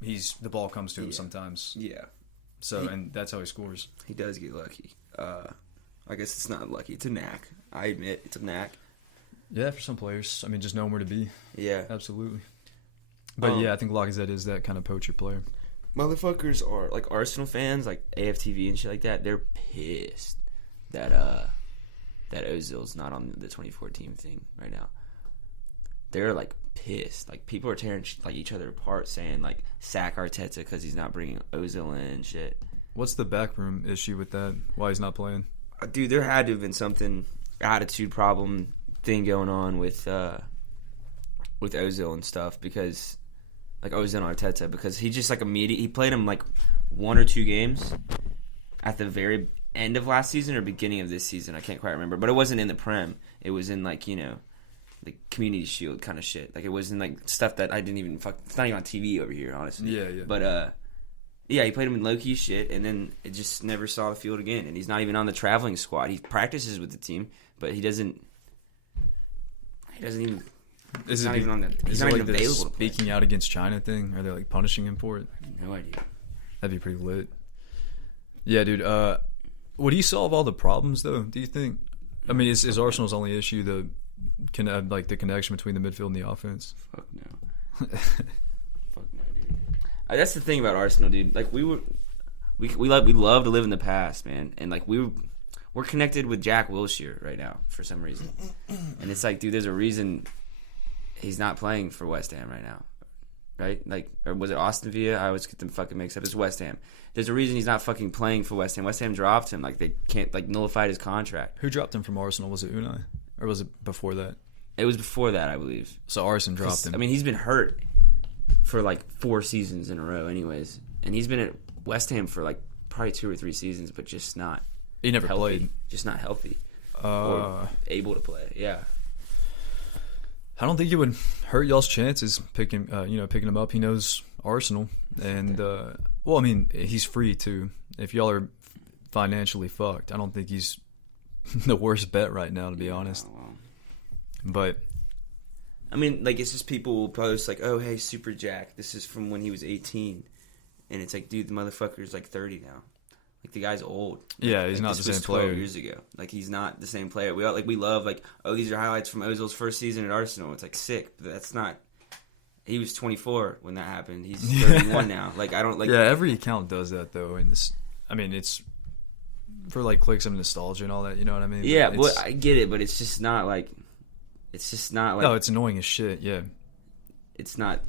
the ball comes to him sometimes. Yeah. So and that's how he scores. He does get lucky. I guess it's not lucky. It's a knack. I admit it's a knack. Yeah, for some players. I mean, just knowing where to be. Yeah. Absolutely. But yeah, I think Lacazette is that kind of poacher player. Motherfuckers are like Arsenal fans, like AFTV and shit like that. They're pissed that Ozil's not on the 2014 thing right now. They're like pissed. Like people are tearing like each other apart, saying like sack Arteta because he's not bringing Ozil in and shit. What's the backroom issue with that? Why he's not playing? Dude, there had to have been something attitude problem thing going on with Ozil and stuff because. Like Ozil and Arteta, because he just like he played him like 1 or 2 games at the very end of last season or beginning of this season. I can't quite remember, but it wasn't in the Prem. It was in like the Community Shield kind of shit. Like it was in like stuff that I didn't even It's not even on TV over here, honestly. Yeah. But yeah, he played him in low key shit, and then it just never saw the field again. And he's not even on the traveling squad. He practices with the team, but he doesn't even. He's not even available. Speaking out against China thing? Are they like punishing him for it? No idea. That'd be pretty lit. Yeah, dude. Would he solve all the problems though? Do you think? I mean, is Arsenal's only issue the connection between the midfield and the offense? Fuck no. Fuck no, dude. That's the thing about Arsenal, dude. Like we love to live in the past, man, and like we're connected with Jack Wilshere right now for some reason, and it's like, dude, there's a reason. He's not playing for West Ham right now, right? Like, or was it Aston Villa? I always get them fucking mixed up. It's West Ham. There's a reason he's not fucking playing for West Ham. West Ham dropped him. Like, they can't, like, nullified his contract. Who dropped him from Arsenal? Was it Unai? Or was it before that? It was before that, I believe. So Arsenal dropped him. I mean, he's been hurt for, like, 4 seasons in a row anyways. And he's been at West Ham for, like, probably 2 or 3 seasons, but just not He never healthy. played. Just not healthy. Or able to play, yeah. I don't think it would hurt y'all's chances picking him up. He knows Arsenal, and well, I mean, he's free too. If y'all are financially fucked, I don't think he's the worst bet right now, to be honest. Well. But I mean, like, it's just people will post like, "Oh, hey, Super Jack, this is from when he was 18," and it's like, dude, the motherfucker's like 30 now. Like, the guy's old. Yeah, he's not the same player. 12 years ago. Like, he's not the same player. We love, like, oh, these are highlights from Ozil's first season at Arsenal. It's, like, sick. But that's not... He was 24 when that happened. He's 31 now. Like, I don't, like... Yeah, every account does that, though. And this, I mean, it's for, like, clicks of nostalgia and all that. You know what I mean? Yeah, well, I get it, but it's just not, like... It's just not, like... No, it's annoying as shit, yeah. It's not...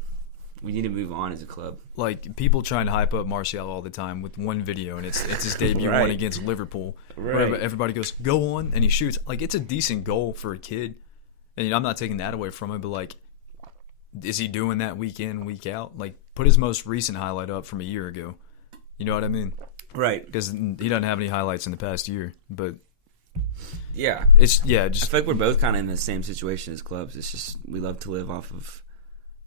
We need to move on as a club. Like, people trying to hype up Martial all the time with one video, and it's his debut Right. one against Liverpool. Right. Where everybody goes, go on, and he shoots. Like, it's a decent goal for a kid. And I'm not taking that away from him, but, like, is he doing that week in, week out? Like, put his most recent highlight up from a year ago. You know what I mean? Right. Because he doesn't have any highlights in the past year. But, yeah. I I feel like we're both kind of in the same situation as clubs. It's just we love to live off of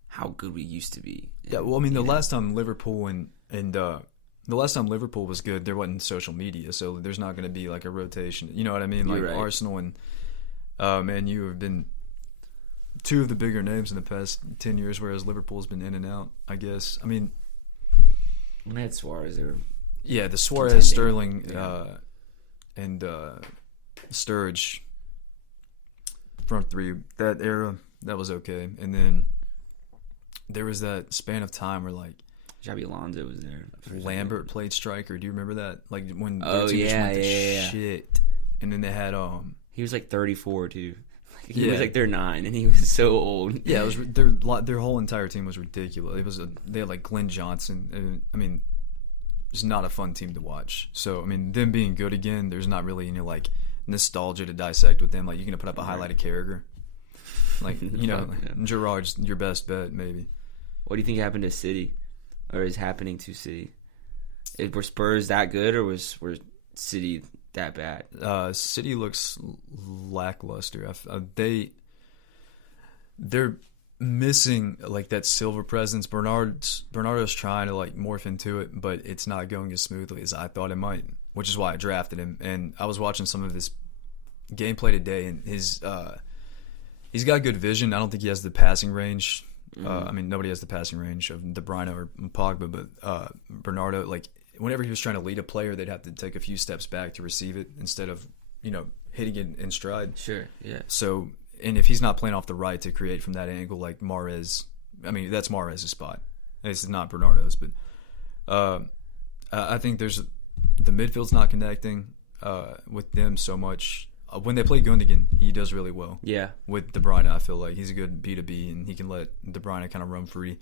how good we used to be. Yeah, well, I mean, the last time Liverpool was good, there wasn't social media, so there's not going to be like a rotation. You know what I mean? Like, You're right. Arsenal and Man U have been 2 of the bigger names in the past 10 years, whereas Liverpool's been in and out, I guess. I mean, When they had Suarez, they were... yeah, the Suarez, Contending. Sterling, and Sturridge front 3, that era, that was okay. And then there was that span of time where, like, Xabi Alonso was there. Lambert played striker. Do you remember that? Like, when Oh, their team just yeah, went to yeah. shit. And then they had He was like 34 too. He Yeah. was like their 9, and he was so old. yeah, it was their whole entire team was ridiculous. It was they had like Glenn Johnson. And, I mean, it's not a fun team to watch. So I mean, them being good again, there's not really any like nostalgia to dissect with them. Like, you're gonna put up a highlight of Carragher. Like, you know, Yeah. Gerrard's your best bet, maybe. What do you think happened to City, or is happening to City? Were Spurs that good, or were City that bad? City looks lackluster. They're missing like that silver presence. Bernardo's trying to like morph into it, but it's not going as smoothly as I thought it might, which is why I drafted him. And I was watching some of his gameplay today, and he's got good vision. I don't think he has the passing range I mean, nobody has the passing range of De Bruyne or Pogba, but Bernardo, like, whenever he was trying to lead a player, they'd have to take a few steps back to receive it instead of, hitting it in stride. Sure, yeah. So, and if he's not playing off the right to create from that angle, like Mahrez, I mean, that's Mahrez's spot. It's not Bernardo's, but I think the midfield's not connecting with them so much. When they play Gundogan, he does really well. Yeah. With De Bruyne, I feel like he's a good B2B, and he can let De Bruyne kind of run free.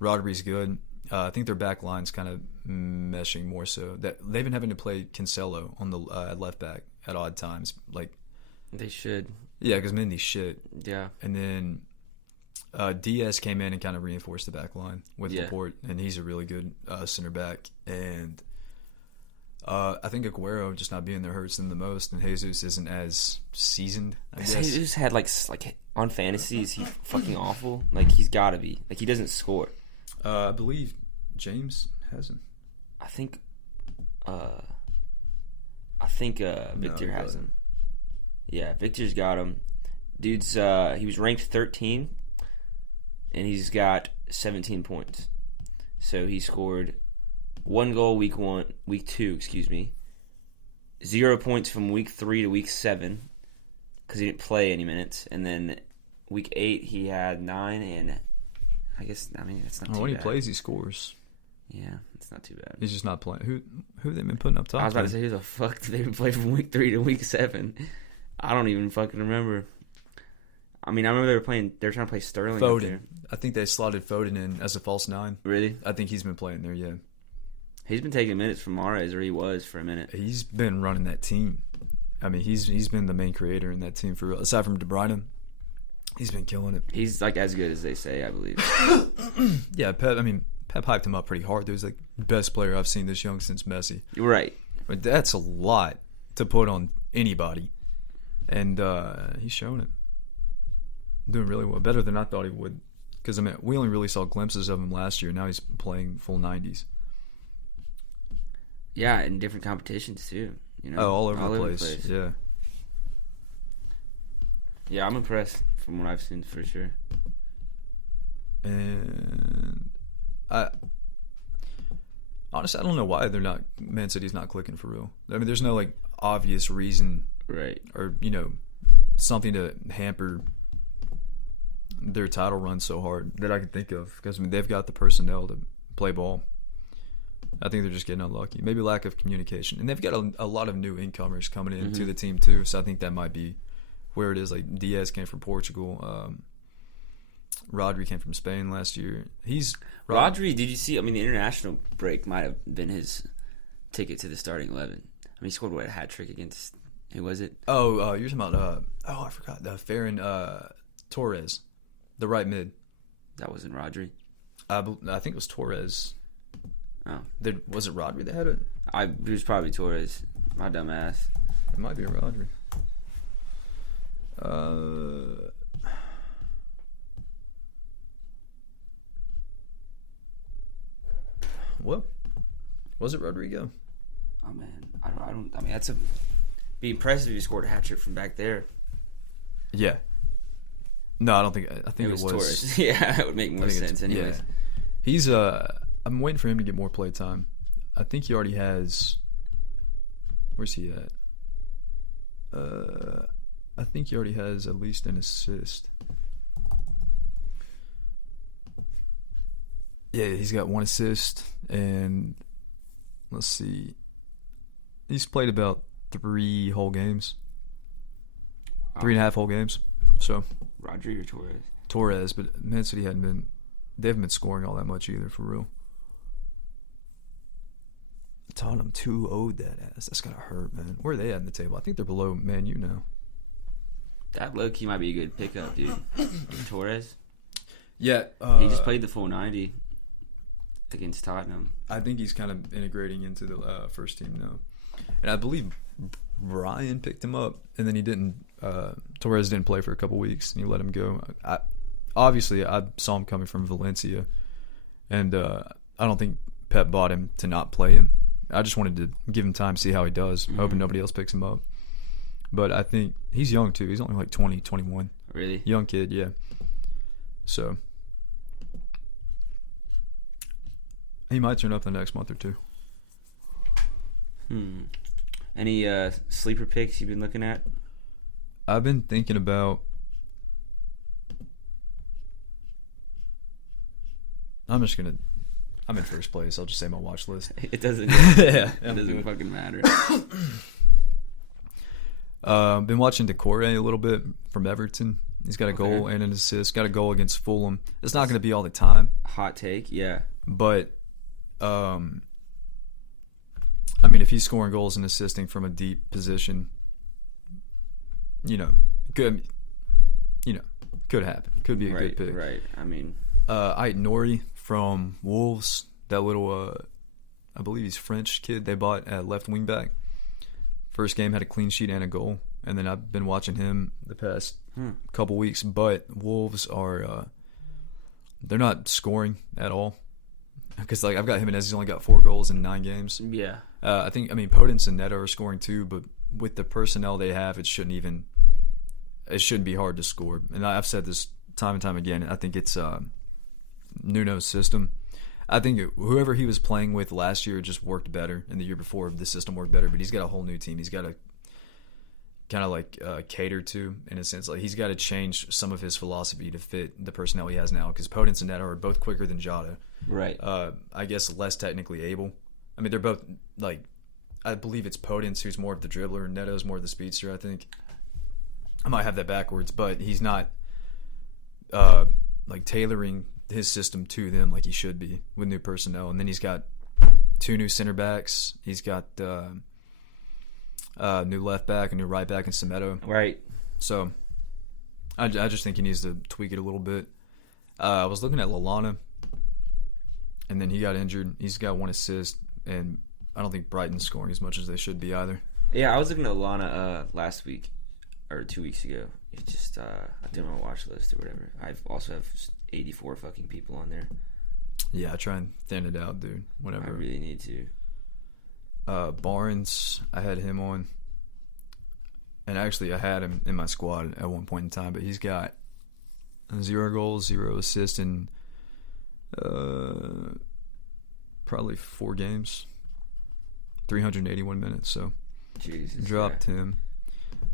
Rodri's good. I think their back line's kind of meshing more so. That they've been having to play Cancelo on the left back at odd times. Like they should. Yeah, because Mendy's shit. Yeah. And then Diaz came in and kind of reinforced the back line with Laporte, and he's a really good center back. And I think Aguero just not being there hurts them the most, and Jesus isn't as seasoned, I guess. Jesus had like on fantasy, is he fucking awful? Like he's got to be. Like he doesn't score. I believe James hasn't. I think Victor has him. Yeah, Victor's got him. Dude's he was ranked 13, and he's got 17 points. So he scored 1 goal week 2, 0 points from week 3 to week 7 because he didn't play any minutes, and then week 8 he had 9, and that's not too bad. When he plays, he scores. Yeah, it's not too bad. He's just not playing. Who have they been putting up top? I was about to say, who the fuck did they play from week 3 to week 7? I don't even fucking remember. I mean, I remember they were trying to play Sterling. Foden. I think they slotted Foden in as a false 9. Really? I think he's been playing there, yeah. He's been taking minutes from Mahrez, or he was for a minute. He's been running that team. I mean, he's been the main creator in that team for real. Aside from De Bruyne, he's been killing it. He's like as good as they say, I believe. Yeah, Pep hyped him up pretty hard. He was like best player I've seen this young since Messi. Right. But that's a lot to put on anybody. And he's showing it. Doing really well. Better than I thought he would. Because, I mean, we only really saw glimpses of him last year. Now he's playing full 90s. Yeah, in different competitions, too. All over the place. Yeah. Yeah, I'm impressed from what I've seen, for sure. And honestly, I don't know why Man City's not clicking for real. I mean, there's no, like, obvious reason. Right. Or, something to hamper their title run so hard that I can think of, because I mean they've got the personnel to play ball. I think they're just getting unlucky. Maybe lack of communication, and they've got a lot of new incomers coming into the team too. So I think that might be where it is. Like Diaz came from Portugal, Rodri came from Spain last year. Rodri. Did you see? I mean, the international break might have been his ticket to the starting 11. I mean, he scored a hat trick against. Who was it? Oh, you're talking about. I forgot. Ferran Torres. The right mid. That wasn't Rodri. I think it was Torres. Oh. Was it Rodri that had it? It was probably Torres. My dumb ass. It might be Rodri. What? Was it Rodrigo? Oh, man. I mean, that's be impressive if you scored a hat trick from back there. Yeah. No, I don't think. I think it was Torres. Yeah, it would make more sense. Anyways, yeah. He's. I'm waiting for him to get more play time. I think he already has. Where's he at? I think he already has at least an assist. Yeah, he's got 1 assist, and let's see. He's played about 3 whole games. 3.5 whole games. So. Rodri or Torres? Torres, but Man City they haven't been scoring all that much either, for real. Tottenham 2-0'd that ass. That's gotta hurt, man. Where are they at in the table? I think they're below Man U now. That low-key might be a good pickup, dude. Torres? Yeah. He just played the full 90 against Tottenham. I think he's kind of integrating into the first team now. And I believe Brian picked him up, and then he didn't. Torres didn't play for a couple weeks, and he let him go. Obviously, I saw him coming from Valencia, and I don't think Pep bought him to not play him. I just wanted to give him time, see how he does, hoping nobody else picks him up. But I think he's young, too. He's only like 20, 21. Really? Young kid, yeah. So, He might turn up the next month or two. Any sleeper picks you've been looking at? I've been thinking about. I'm in first place. I'll just say my watch list. It doesn't. Yeah, it doesn't fucking matter. Been watching Decore a little bit from Everton. He's got a goal and an assist. Got a goal against Fulham. It's not going to be all the time. Hot take, yeah. But, I mean, if he's scoring goals and assisting from a deep position, good. Could happen. Could be a good pick. Right. I mean, Ait Nori from Wolves. That little, I believe he's French kid they bought at left wing back. First game had a clean sheet and a goal, and then I've been watching him the past couple weeks. But Wolves are they're not scoring at all because like I've got Jimenez. He's only got 4 goals in 9 games. Yeah, I mean Podence and Neto are scoring too, but with the personnel they have, it shouldn't be hard to score. And I've said this time and time again. I think it's Nuno's system. I think whoever he was playing with last year just worked better, and the year before the system worked better. But he's got a whole new team. He's got to kind of like cater to, in a sense. Like he's got to change some of his philosophy to fit the personnel he has now. Because Podence and Neto are both quicker than Jota. Right. I guess less technically able. I mean, they're both like. I believe it's Podence who's more of the dribbler, and Neto's more of the speedster. I think. I might have that backwards, but he's not like tailoring his system to them like he should be with new personnel. And then he's got 2 new center backs. He's got new left back, a new right back in Semedo. Right. So I just think he needs to tweak it a little bit. I was looking at Lallana, and then he got injured. He's got 1 assist, and I don't think Brighton's scoring as much as they should be either. Yeah, I was looking at Lallana last week or 2 weeks ago. He just I did my watch list or whatever. I also have 84 fucking people on there. Yeah, I try and thin it out, dude. Whatever. I really need to. Barnes, I had him on. And actually, I had him in my squad at one point in time, but he's got 0 goals, 0 assists in probably 4 games, 381 minutes. So, Jesus, dropped him.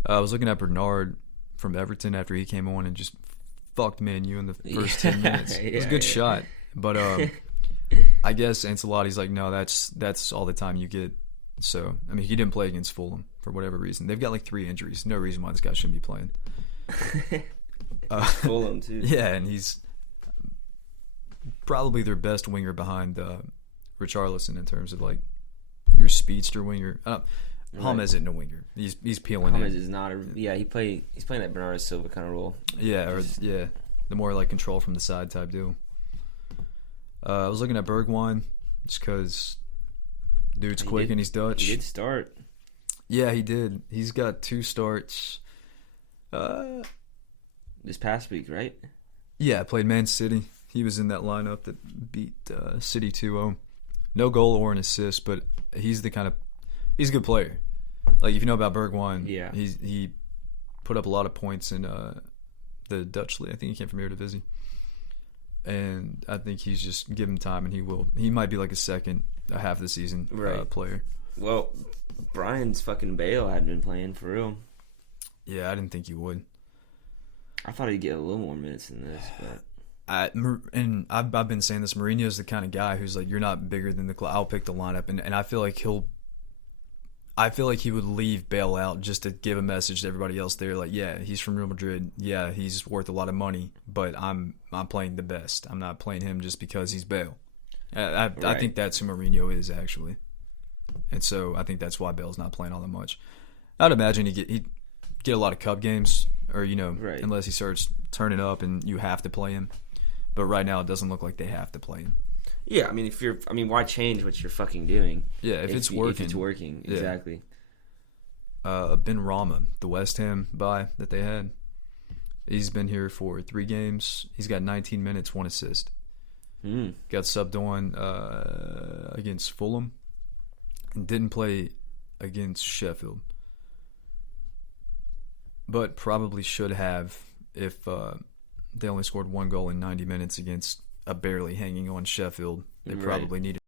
I was looking at Bernard from Everton after he came on and just fucked Man U in the first 10 minutes. It was a good shot. But I guess Ancelotti's like, no, that's all the time you get. So, I mean, he didn't play against Fulham for whatever reason. They've got like 3 injuries. No reason why this guy shouldn't be playing. Fulham, too. Yeah, and he's probably their best winger behind Richarlison in terms of like your speedster winger. James isn't a winger. He's peeling James in. is not a... Yeah, he's playing that Bernardo Silva kind of role. Yeah, the more like control from the side type deal. I was looking at Bergwijn just because dude's quick and he's Dutch. He did start. Yeah, he did. He's got 2 starts. This past week, right? Yeah, played Man City. He was in that lineup that beat City 2-0. No goal or an assist, but he's a good player. Like, if you know about Bergwijn, yeah. he put up a lot of points in the Dutch league. I think he came from Eredivisie. And I think he's just give him time, and he might be like a half of the season player. Well, Brian's fucking Bale hadn't been playing for real. Yeah, I didn't think he would. I thought he'd get a little more minutes than this, but I've been saying this. Mourinho's the kind of guy who's like, you're not bigger than the club. I'll pick the lineup, and I feel like he would leave Bale out just to give a message to everybody else there. Like, yeah, he's from Real Madrid. Yeah, he's worth a lot of money, but I'm playing the best. I'm not playing him just because he's Bale. I think that's who Mourinho is, actually. And so I think that's why Bale's not playing all that much. I'd imagine he'd get a lot of cup games, or, unless he starts turning up and you have to play him. But right now it doesn't look like they have to play him. Yeah, I mean, why change what you're fucking doing? Yeah, if it's working. If it's working, exactly. Ben Rama, the West Ham buy that they had, he's been here for 3 games. He's got 19 minutes, 1 assist. Got subbed on against Fulham and didn't play against Sheffield. But probably should have if they only scored 1 goal in 90 minutes against a barely hanging on Sheffield. They probably needed